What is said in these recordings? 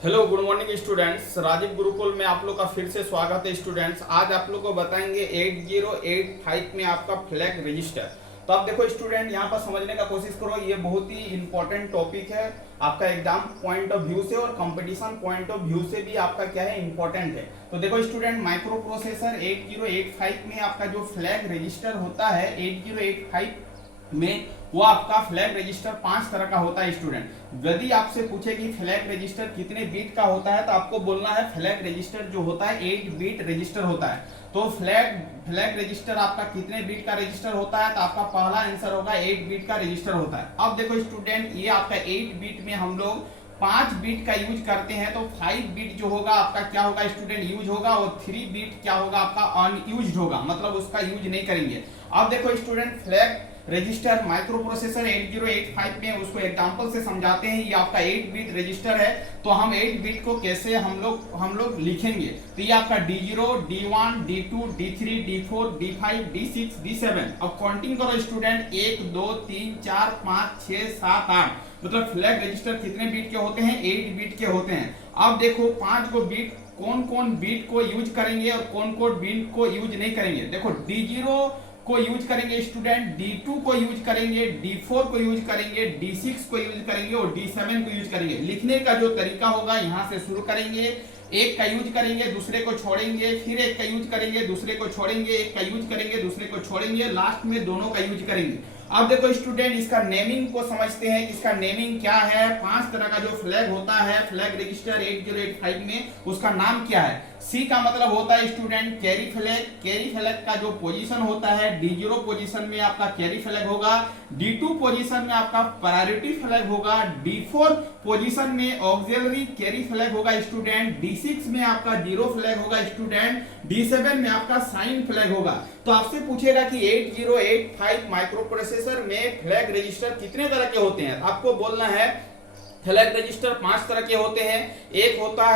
Hello good morning students, Rajiv Gurukul में आप लोग का फिर से स्वागत है। स्टूडेंट्स आज आप लोग को बताएंगे 8085 में आपका फ्लैग रजिस्टर। तो आप देखो स्टूडेंट, यहाँ पर समझने का कोशिश करो। ये बहुत ही इंपॉर्टेंट टॉपिक है आपका एग्जाम पॉइंट ऑफ व्यू से और कंपटीशन पॉइंट ऑफ व्यू से भी आपका क्या है, इंपॉर्टेंट है। तो देखो स्टूडेंट, माइक्रो प्रोसेसर 8085 में आपका जो फ्लैग रजिस्टर होता है 8085 में वो आपका फ्लैग रजिस्टर 5 तरह का होता है। स्टूडेंट यदि आपसे पूछे कि फ्लैग रजिस्टर कितने बीट का होता है तो आपको बोलना है फ्लैग रजिस्टर जो होता है 8 बीट रजिस्टर होता है। तो फ्लैग रजिस्टर आपका कितने बीट का रजिस्टर होता है, तो आपका पहला आंसर होगा 8 बीट का रजिस्टर होता है। अब देखो स्टूडेंट, ये आपका 8 बीट में हम लोग 5 बीट का यूज करते हैं, तो 5 बीट जो होगा आपका क्या होगा स्टूडेंट, यूज होगा, और 3 बीट क्या होगा आपका अनयूज्ड होगा, मतलब उसका यूज नहीं करेंगे। अब देखो student, flag register micro processor 8085 में उसको एग्जांपल से समझाते हैं। ये आपका 8 बिट रजिस्टर है, तो हम 8 बिट को कैसे हम लोग लिखेंगे। तो ये आपका D0, D1, D2, D3, D4, D5, D6, D7। अब काउंटिंग करो स्टूडेंट, 1 2 3 4 5 6 7 8, मतलब फ्लैग रजिस्टर कितने बीट के होते हैं, 8 बीट के होते हैं। अब देखो 5 को बीट कौन कौन बीट को यूज करेंगे और कौन कौन बीट को यूज नहीं करेंगे। देखो D0 को यूज करेंगे स्टूडेंट, D2 को यूज करेंगे, D4 को यूज करेंगे, D6 को यूज करेंगे और D7 को यूज करेंगे। लिखने का जो तरीका होगा, यहां से शुरू करेंगे, एक का यूज करेंगे, दूसरे को छोड़ेंगे, फिर एक का यूज करेंगे, दूसरे को छोड़ेंगे, एक का यूज करेंगे, दूसरे को छोड़ेंगे, लास्ट में दोनों का यूज करेंगे। अब देखो स्टूडेंट, इसका नेमिंग को समझते हैं कि इसका नेमिंग क्या है। 5 तरह का जो फ्लैग होता है फ्लैग रजिस्टर 8085 में, उसका नाम क्या है। सी का मतलब होता है student carry flag. Carry flag का जो पोजीशन होता है, D0 पोजीशन में आपका कैरी फ्लैग होगा, D2 पोजीशन में आपका प्रायोरिटी फ्लैग होगा, D4 पोजीशन में ऑक्सिलरी कैरी फ्लैग होगा स्टूडेंट, D6 में आपका जीरो फ्लैग होगा स्टूडेंट, D7 में आपका साइन फ्लैग होगा। तो आपसे पूछेगा कि 8085 माइक्रो प्रोसेसर में फ्लैग रजिस्टर कितने तरह के होते हैं। आपको बोलना है फ्लैग रजिस्टर 5 तरह के होते हैं। एक होता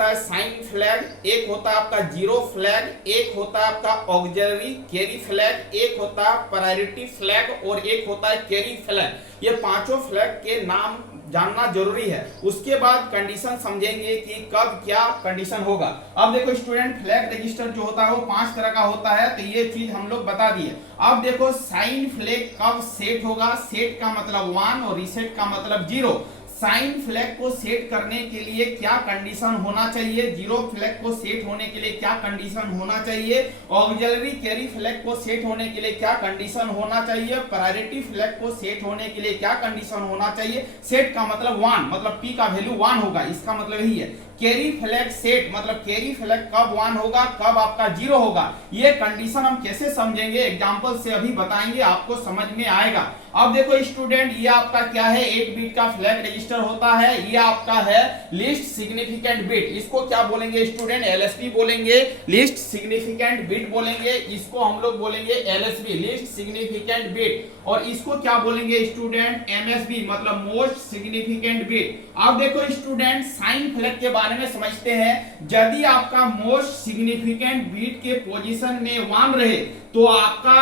है साइन फ्लैग, एक होता है आपका जीरो फ्लैग, एक होता है आपका ऑक्सिलरी कैरी फ्लैग, एक होता है प्रायोरिटी फ्लैग और एक होता है कैरी फ्लैग। ये पांचों फ्लैग के नाम जानना जरूरी है। उसके बाद कंडीशन समझेंगे कि कब क्या कंडीशन होगा। अब देखो स्टूडेंट, फ्लैग रजिस्टर जो होता है वो 5 तरह का होता है, तो ये चीज हम लोग बता दिए। अब देखो साइन फ्लैग कब सेट होगा। सेट का मतलब 1 और रीसेट का मतलब 0। साइन फ्लैग को सेट करने के लिए क्या कंडीशन होना चाहिए, जीरो फ्लैग को सेट होने के लिए क्या कंडीशन होना चाहिए, ऑक्सिलरी कैरी फ्लैग को सेट होने के लिए क्या कंडीशन होना चाहिए, प्रायोरिटी फ्लैग को सेट होने के लिए क्या कंडीशन होना चाहिए। सेट का मतलब 1, मतलब P का वैल्यू 1 होगा, इसका मतलब यही है। कैरी फ्लैग सेट मतलब कैरी फ्लैग कब 1 होगा, कब आपका 0 होगा। ये कंडीशन हम कैसे समझेंगे, एग्जांपल से अभी बताएंगे, आपको समझ में आएगा। अब देखो स्टूडेंट, ये आपका क्या है, 8 बिट का फ्लैग रजिस्टर होता है। ये आपका है लिस्ट सिग्निफिकेंट बिट। इसको क्या बोलेंगे स्टूडेंट, LSB बोलेंगे, लिस्ट सिग्निफिकेंट बिट बोलेंगे। इसको हम लोग बोलेंगे LSB, लिस्ट सिग्निफिकेंट बिट। और इसको क्या बोलेंगे स्टूडेंट, MSB, मतलब मोस्ट सिग्निफिकेंट बिट। अब देखो स्टूडेंट, साइन फ्लैग के बारे में समझते हैं। यदि आपका मोस्ट सिग्निफिकेंट बिट के पोजीशन में 1 रहे तो आपका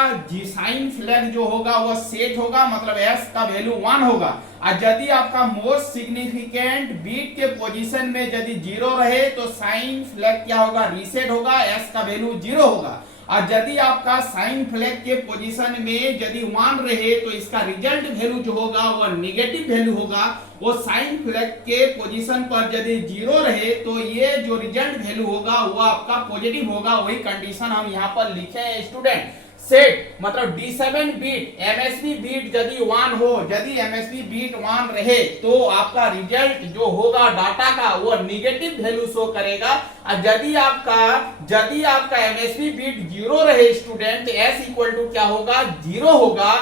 साइन फ्लैग जो होगा वह सेट होगा, मतलब S का वैल्यू 1 होगा। और यदि आपका मोस्ट सिग्निफिकेंट बिट के पोजीशन में यदि 0 रहे तो साइन फ्लैग क्या होगा, रीसेट होगा, S का वैल्यू 0 होगा। और यदि आपका साइन फ्लैग के पोजीशन में यदि 1 रहे तो इसका रिजल्ट वैल्यू जो होगा वह नेगेटिव वैल्यू होगा। वो साइन फ्लैग के पोजीशन पर यदि 0 रहे तो ये जो रिजल्ट वैल्यू होगा वो आपका पॉजिटिव होगा। वही कंडीशन हम यहाँ पर लिखे हैं स्टूडेंट। सेट मतलब D7 बीट MSB बीट यदि 1 हो, यदि MSB बीट 1 रहे तो आपका रिजल्ट जो होगा डाटा का वो नेगेटिव वैल्यू शो करेगा। और यदि आपका MSB बीट 0 रहे स्टूडेंट, S इक्वल टू क्या होगा, 0 होगा,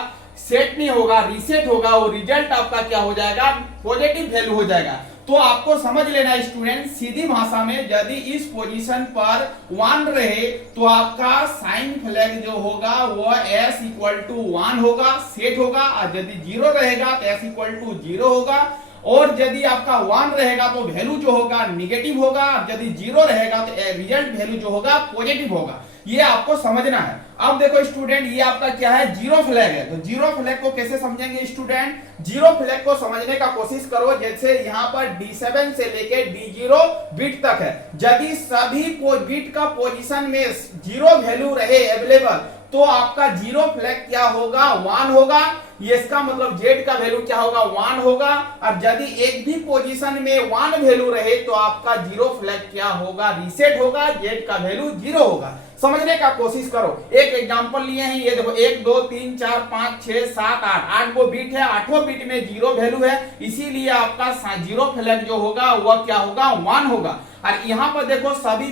सेट नहीं होगा, रीसेट होगा, वो रिजल्ट आपका क्या हो जाएगा, पॉजिटिव वैल्यू हो जाएगा। तो आपको समझ लेना स्टूडेंट, सीधी भाषा में यदि इस पोजीशन पर 1 रहे तो आपका साइन फ्लैग जो होगा वो S इक्वल टू 1 होगा, सेट होगा। और यदि 0 रहेगा तो S इक्वल टू 0 होगा। और यदि आपका 1 रहेगा तो वैल्यू जो होगा निगेटिव होगा, यदि 0 रहेगा तो रिजल्ट वैल्यू जो होगा पॉजिटिव होगा। ये आपको समझना है। अब देखो स्टूडेंट, ये आपका क्या है, जीरो फ्लैग है। तो जीरो फ्लैग को कैसे समझेंगे स्टूडेंट? जीरो फ्लैग को समझने का कोशिश करो, जैसे यहाँ पर D7 से लेके D0 बिट तक है। यदि सभी बिट का पोजीशन में जीरो वैल्यू रहे अवेलेबल, तो आपका जीरो फ्लैग क्या होगा, 1 होगा। ये इसका मतलब जेड का वैल्यू क्या होगा, 1 होगा। और यदि एक भी पोजीशन में 1 वैल्यू रहे तो आपका जीरो फ्लैग क्या होगा, रीसेट होगा, जेड का वैल्यू 0 होगा। समझने का कोशिश करो। एक एग्जांपल लिए हैं, ये देखो 1 2 3 4 5 6 7 8 गो बीट है, 8 बीट में जीरो वैल्यू है, इसीलिए आपका जीरो फ्लैग जो होगा वह क्या होगा, 1 होगा। और यहाँ पर देखो सभी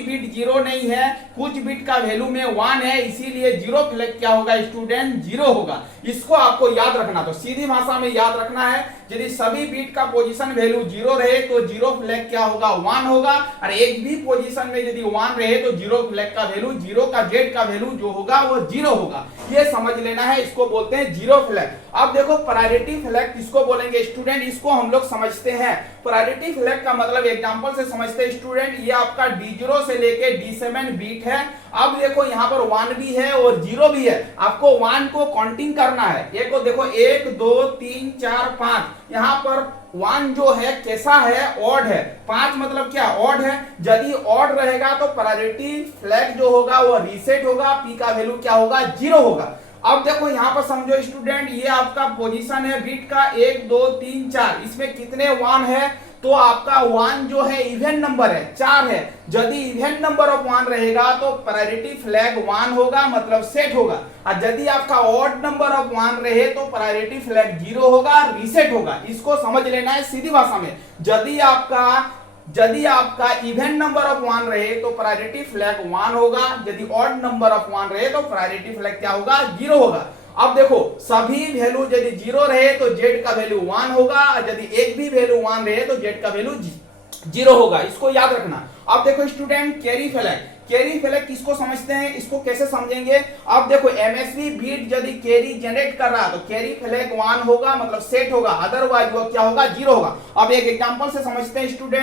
बीट जीरो नहीं है, कुछ बीट का वैल्यू में 1 है, इसीलिए जीरो फ्लैग क्या होगा स्टूडेंट, 0 होगा। इसको आपको याद रखना, तो सीधी भाषा में याद रखना है, यदि सभी बीट का पोजीशन वैल्यू 0 रहे तो जीरो फ्लैग क्या होगा, 1 होगा। और एक भी पोजीशन में यदि 1 रहे तो जीरो फ्लैग का वैल्यू, जीरो का जेड का वैल्यू जो होगा वो 0 होगा। ये समझ लेना है, इसको बोलते हैं जीरो फ्लैग। अब देखो प्रायोरिटी फ्लैग किसको बोलेंगे स्टूडेंट, इसको हम लोग समझते हैं। प्रायोरिटी फ्लैग का मतलब एग्जांपल से समझते हैं स्टूडेंट, ये आपका D0 से लेके D7 बीट है। अब देखो यहाँ पर 1 भी है और 0 भी है, आपको 1 को काउंटिंग करना है। ये को देखो 1 2 3 4 5, यहाँ पर 1 जो है कैसा है, ऑड है। 5 मतलब क्या, ऑड है। यदि ऑड रहेगा तो प्रायोरिटी फ्लैग जो होगा वो रीसेट होगा, पी का वैल्यू क्या होगा, 0 होगा। अब देखो यहाँ पर समझो स्टूडेंट, ये आपका पोजीशन है बीट का 1 2 3 4, इसमें कितने 1 है, तो आपका 1 जो है इवन नंबर है, 4 है। यदि इवन नंबर ऑफ 1 रहेगा तो प्रायोरिटी फ्लैग 1 होगा, मतलब सेट होगा। और यदि आपका ऑड नंबर ऑफ 1 रहे तो प्रायोरिटी फ्लैग 0 होगा, रीसेट होगा। इसको समझ लेना है सीधी भाषा में। यदि आपका इवन नंबर ऑफ 1 रहे तो प्रायोरिटी फ्लैग 1 होगा, यदि ऑड नंबर ऑफ 1 रहे तो प्रायोरिटी फ्लैग क्या होगा, 0 होगा। अब देखो सभी वैल्यू यदि 0 रहे तो जेड का वैल्यू 1 होगा, और यदि एक भी वैल्यू 1 रहे तो जेड का वैल्यू 0 होगा। इसको याद रखना। अब देखो स्टूडेंट कैरी फ्लैग किसको समझते हैं, इसको कैसे समझेंगे? अब देखो एमएसबी बीट यदि कैरी जनरेट कर रहा तो कैरी फ्लैग 1 होगा, मतलब सेट होगा, अदरवाइज वो क्या होगा, 0 होगा। अब एक एग्जांपल से समझते हैं स्टूडेंट,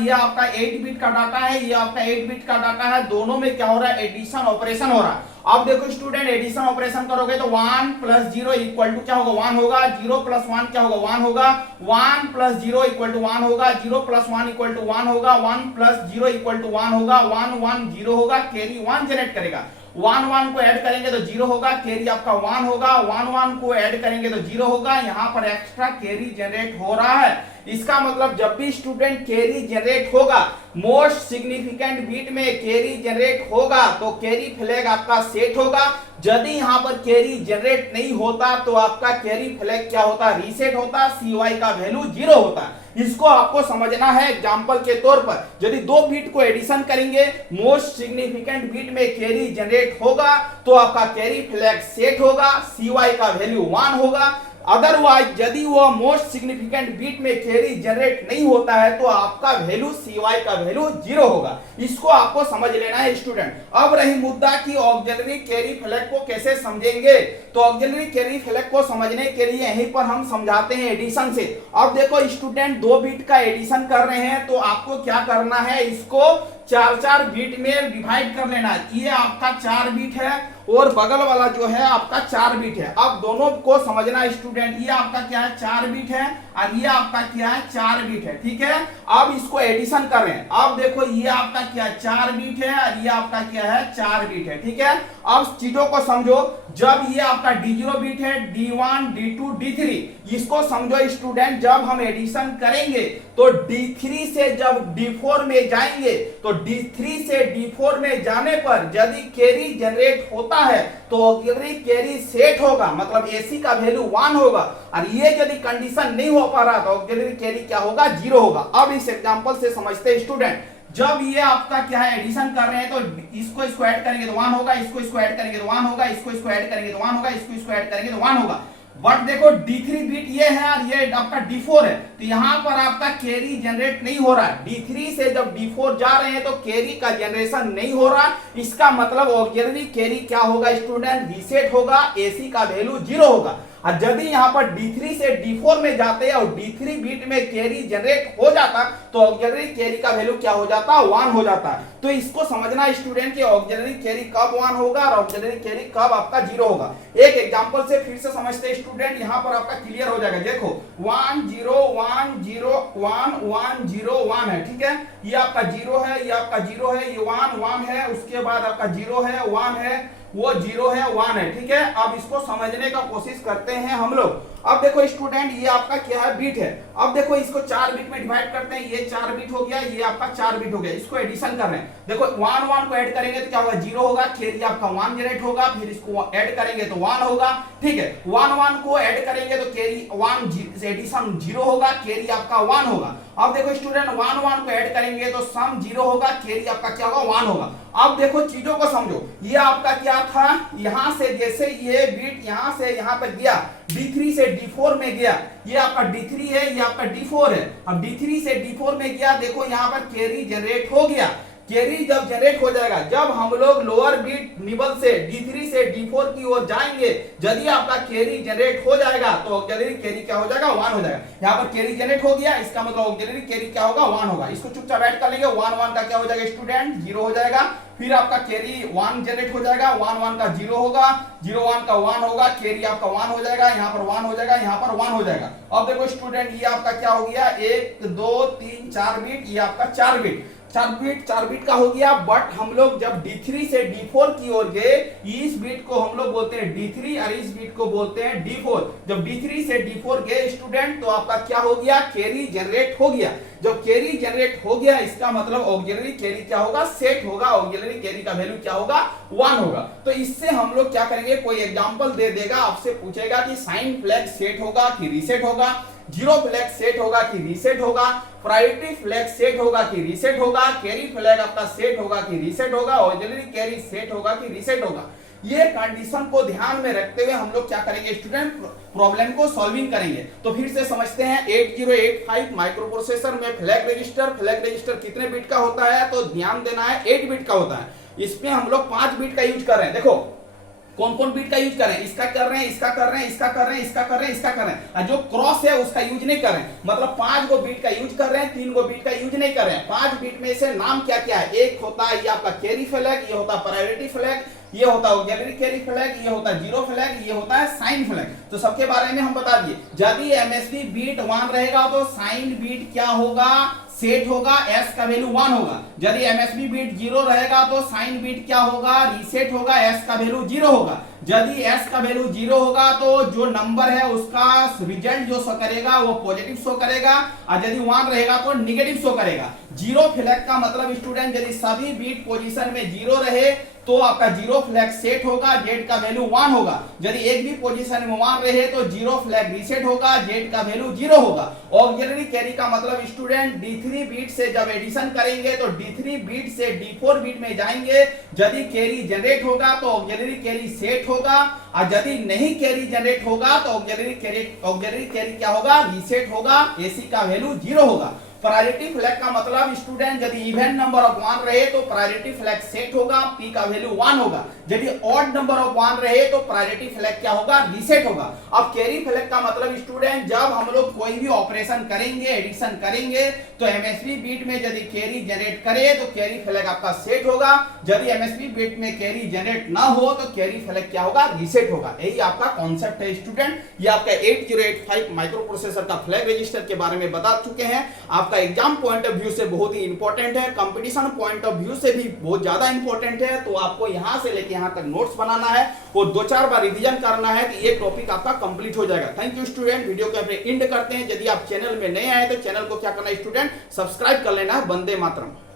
ये आपका 8 बिट का डाटा है, ये आपका 8 बिट का डाटा है, दोनों में क्या हो रहा है, एडिशन ऑपरेशन हो रहा है। अब देखो स्टूडेंट एडिशन ऑपरेशन करोगे तो 1 + 0 इक्वल टू क्या होगा, 1 होगा। 0 + 1 क्या होगा, 1 होगा। 1 + 0 इक्वल टू 1 होगा। 0 + 1 इक्वल टू 1 होगा। 1 + 0 इक्वल टू 1 होगा। 1 1 0 होगा, कैरी 1 जनरेट करेगा। 1 1 को ऐड करेंगे तो 0 होगा, कैरी आपका 1 होगा। 1 1 को ऐड करेंगे तो 0 होगा। यहाँ पर एक्स्ट्रा कैरी जनरेट हो रहा है। इसका मतलब जब भी स्टूडेंट कैरी जनरेट होगा, मोस्ट सिग्निफिकेंट बीट में कैरी जनरेट होगा तो कैरी फ्लैग आपका सेट होगा। यदि यहाँ पर कैरी जनरेट नहीं होता तो आपका कैरी फ्लैग क्या होता, रीसेट होता, CY का वैल्यू 0 होता। इसको आपको समझना है एग्जांपल के तौर पर। यदि दो बीट को एडिशन करेंगे, मोस्ट सिग्निफिकेंट बीट में कैरी जनरेट होगा तो आपका कैरी फ्लैग सेट होगा, CY का वैल्यू 1 होगा। अदरवाइज यदि वो मोस्ट सिग्निफिकेंट बीट में कैरी जनरेट नहीं होता है तो आपका वैल्यू, CY का वैल्यू 0 होगा। इसको आपको समझ लेना है स्टूडेंट। अब रही मुद्दा कि ऑक्सिलरी कैरी फ्लैग को कैसे समझेंगे, तो ऑक्सिलरी कैरी फ्लैग को समझने के लिए यहीं पर हम समझाते हैं एडिशन से। अब देखो स्टूडेंट, 2 बीट का एडिशन कर रहे हैं तो आपको क्या करना है, इसको 4-4 बीट में डिवाइड कर लेना। ये आपका 4 बीट है और बगल वाला जो है आपका 4 बीट है। अब दोनों को समझना स्टूडेंट, ये आपका क्या है, 4 बीट है और ये आपका क्या है, 4 बीट है। ठीक है, अब इसको एडिशन कर रहे हैं। अब देखो ये आपका क्या है, 4 बीट है और ये आपका क्या है, 4 बीट है। ठीक है, अब चीजों को समझो। जब ये आपका D0 बीट है, D1 D2 D3, इसको समझो स्टूडेंट। जब हम एडिशन करेंगे तो D3 से जब D4 में जाएंगे तो D3 से D4 में जाने पर यदि कैरी जनरेट होता है तो ऑक्सिलरी कैरी सेट होगा, मतलब AC का वैल्यू 1 होगा। और ये यदि कंडीशन नहीं हो पा रहा तो ऑक्सिलरी कैरी क्या होगा, 0 होगा। अब इस एग्जांपल से समझते हैं स्टूडेंट। जब ये आपका क्या है, एडिशन कर रहे हैं तो इसको ऐड करेंगे तो 1 होगा, इसको ऐड करेंगे तो 1 होगा, इसको ऐड करेंगे तो 1 होगा, इसको ऐड करेंगे तो 1 होगा। बट देखो D3 बीट बीट ये है और ये आपका D4 है, तो यहाँ पर आपका कैरी जनरेट नहीं हो रहा है। D3 से जब D4 जा रहे हैं तो कैरी का जनरेशन नहीं हो रहा, इसका मतलब ऑक्सिलरी कैरी क्या होगा स्टूडेंट, रीसेट होगा, AC का वैल्यू 0 होगा। और यदि यहाँ पर D3 से D4 में जाते और D3 बीट में कैरी जनरेट हो जाता तो ऑक्सिलरी कैरी का वैल्यू क्या हो जाता, 1 हो जाता है। तो इसको समझना स्टूडेंट कि ऑक्सिलरी कैरी कब 1 होगा और ऑक्सिलरी कैरी कब आपका 0 होगा। एक एग्जांपल से फिर से समझते हैं स्टूडेंट, यहाँ पर आपका क्लियर हो जाएगा। देखो 1 0 1 0 1 1 0 1 है, ठीक है, ये आपका 0 है, ये आपका 0 है, ये 1 1 है, उसके बाद आपका 0 है 1 है, वो 0 है 1 है, ठीक है। अब इसको समझने का कोशिश करते हैं हम लोग। अब देखो स्टूडेंट ये आपका क्या है, बीट है। अब देखो इसको 4 बीट में डिवाइड करते हैं, ये 4 बीट हो गया, ये आपका 4 बीट हो गया, इसको एडिशन कर रहे हैं। देखो 1 1 को ऐड करेंगे तो क्या होगा, 0 होगा, कैरी आपका 1 जनरेट होगा, फिर इसको ऐड करेंगे तो 1 होगा, ठीक है। 1 1 को ऐड करेंगे तो कैरी 1 एडिशन 0 होगा, कैरी आपका 1 होगा। अब देखो स्टूडेंट 1 1 को ऐड करेंगे तो सम 0 होगा, कैरी आपका क्या होगा, 1 होगा। अब देखो चीजों को समझो, ये आपका क्या था, यहां से जैसे ये बीट यहां से यहां तक गया, D3 से D4 में गया, ये आपका D3 है, ये आपका D4 है। अब D3 से D4 में गया, देखो यहां पर कैरी जनरेट हो गया। कैरी जब जनरेट हो जाएगा, जब हम लोग लोअर बीट निबल से D3 से D4 की ओर जाएंगे, यदि आपका कैरी जनरेट हो जाएगा तो ऑक्सिलरी कैरी क्या हो जाएगा, 1 हो जाएगा। यहाँ पर कैरी जनरेट हो गया, इसका मतलब ऑक्सिलरी कैरी क्या होगा, 1 होगा। इसको चुपचाप ऐड कर लेंगे, 1 1 का क्या हो जाएगा स्टूडेंट, 0 हो जाएगा। फिर आपका कैरी 1 जनरेट हो जाएगा, 1 1 का 0 होगा, 0 1 का 1 होगा, कैरी आपका 1 हो जाएगा, यहाँ पर 1 हो जाएगा, यहाँ पर 1 हो जाएगा। अब देखो स्टूडेंट ये आपका क्या हो गया, 1 2 3 4 बीट, ये आपका 4 बीट, 4 बीट का हो गया। बट हम लोग जब D3 से D4 की ओर गए, इस बीट को हम लोग बोलते हैं D3 और इस बीट को बोलते हैं D4। जब D3 से D4 गए स्टूडेंट तो आपका क्या हो गया, कैरी जनरेट हो गया। जब कैरी जनरेट हो गया, इसका मतलब ऑक्सिलरी कैरी क्या होगा, सेट होगा, ऑक्सिलरी कैरी का वैल्यू क्या होगा, 1 होगा। तो इससे हम लोग क्या करेंगे, कोई एग्जांपल दे देगा, आपसे पूछेगा कि साइन फ्लैग सेट होगा कि रीसेट होगा, जीरो फ्लैग सेट होगा कि रीसेट होगा, प्रायोरिटी फ्लैग सेट होगा कि रीसेट होगा, कैरी फ्लैग आपका सेट होगा कि रीसेट होगा, ऑक्सिलरी कैरी सेट होगा कि रीसेट होगा। ये कंडीशन को ध्यान में रखते हुए हम लोग क्या करेंगे स्टूडेंट, प्रॉब्लम को सॉल्विंग करेंगे। तो फिर से समझते हैं, 8085 माइक्रो प्रोसेसर में फ्लैग रजिस्टर कितने बिट का होता है, तो ध्यान देना है 8 बिट का होता है। इसमें हम लोग 5 बिट का यूज कर रहे हैं। देखो कौन कौन बीट का यूज करें, इसका कर रहे हैं, इसका कर रहे हैं, इसका कर रहे हैं, इसका कर रहे हैं, इसका कर रहे हैं, और जो क्रॉस है उसका यूज नहीं कर रहे हैं। मतलब 5 गो बीट का यूज कर रहे हैं, 3 गो बीट का यूज नहीं कर रहे हैं। 5 बीट में से नाम क्या क्या है, एक होता है ये आपका कैरी फ्लैग, ये होता है प्रायोरिटी फ्लैग, ये होता है ऑक्सिलरी कैरी फ्लैग, ये होता है जीरो फ्लैग, ये होता है साइन फ्लैग। तो सबके बारे में हम बता दिए। यदि एमएसबी बीट 1 रहेगा तो साइन बीट क्या होगा, सेट होगा, एस का वैल्यू 1 होगा। यदि एमएसबी बीट 0 रहेगा तो साइन बीट क्या होगा, रीसेट होगा, एस का वैल्यू 0 होगा। यदि एस का वैल्यू 0 होगा तो जो नंबर है उसका रिजल्ट जो शो करेगा वो पॉजिटिव शो करेगा, और यदि 1 रहेगा तो नेगेटिव शो करेगा। जीरो फ्लैग का मतलब स्टूडेंट यदि सभी बीट पोजीशन में 0 रहे तो आपका जीरो फ्लैग सेट होगा, जेड का वैल्यू 1 होगा। यदि एक भी पोजीशन में 1 रहे तो जीरो फ्लैग रीसेट होगा, जेड का वैल्यू 0 होगा। ऑक्सिलरी कैरी का मतलब स्टूडेंट D3 बीट से जब एडिशन करेंगे तो D3 बीट से D4 बीट में जाएंगे, यदि कैरी जनरेट होगा तो ऑक्सिलरी कैरी सेट होगा, और यदि नहीं कैरी जनरेट होगा तो ऑक्सिलरी कैरी क्या होगा, रीसेट होगा, एसी का वैल्यू 0 होगा। प्रायोरिटी फ्लैग का मतलब स्टूडेंट यदि इवन नंबर ऑफ 1 रहे तो प्रायोरिटी फ्लैग सेट होगा, पी का वैल्यू 1 होगा। यदि ऑड नंबर ऑफ 1 रहे तो प्रायोरिटी फ्लैग क्या होगा, रीसेट होगा। अब कैरी फ्लैग का मतलब स्टूडेंट जब हम लोग कोई भी ऑपरेशन करेंगे, एडिशन करेंगे, तो एमएसबी बीट में यदि कैरी जनरेट करे तो कैरी फ्लैग आपका सेट होगा। यदि एमएसबी बीट में कैरी जनरेट ना हो तो कैरी फ्लैग क्या होगा, रीसेट होगा। यही आपका कॉन्सेप्ट है स्टूडेंट। ये आपका 8085 माइक्रो प्रोसेसर का फ्लैग रजिस्टर के बारे में बता चुके हैं। आपका एग्जाम पॉइंट ऑफ व्यू से बहुत ही इंपॉर्टेंट है, कंपटीशन पॉइंट ऑफ व्यू से भी बहुत ज्यादा इंपॉर्टेंट है। तो आपको यहां से लेके यहां तक नोट्स बनाना है और 2-4 बार रिवीजन करना है तो ये टॉपिक आपका कंप्लीट हो जाएगा। Thank you student. वीडियो को अपने एंड करते हैं। यदि आप चैनल में नए आए तो चैनल को क्या करना है स्टूडेंट, सब्सक्राइब कर लेना है। वंदे मातरम।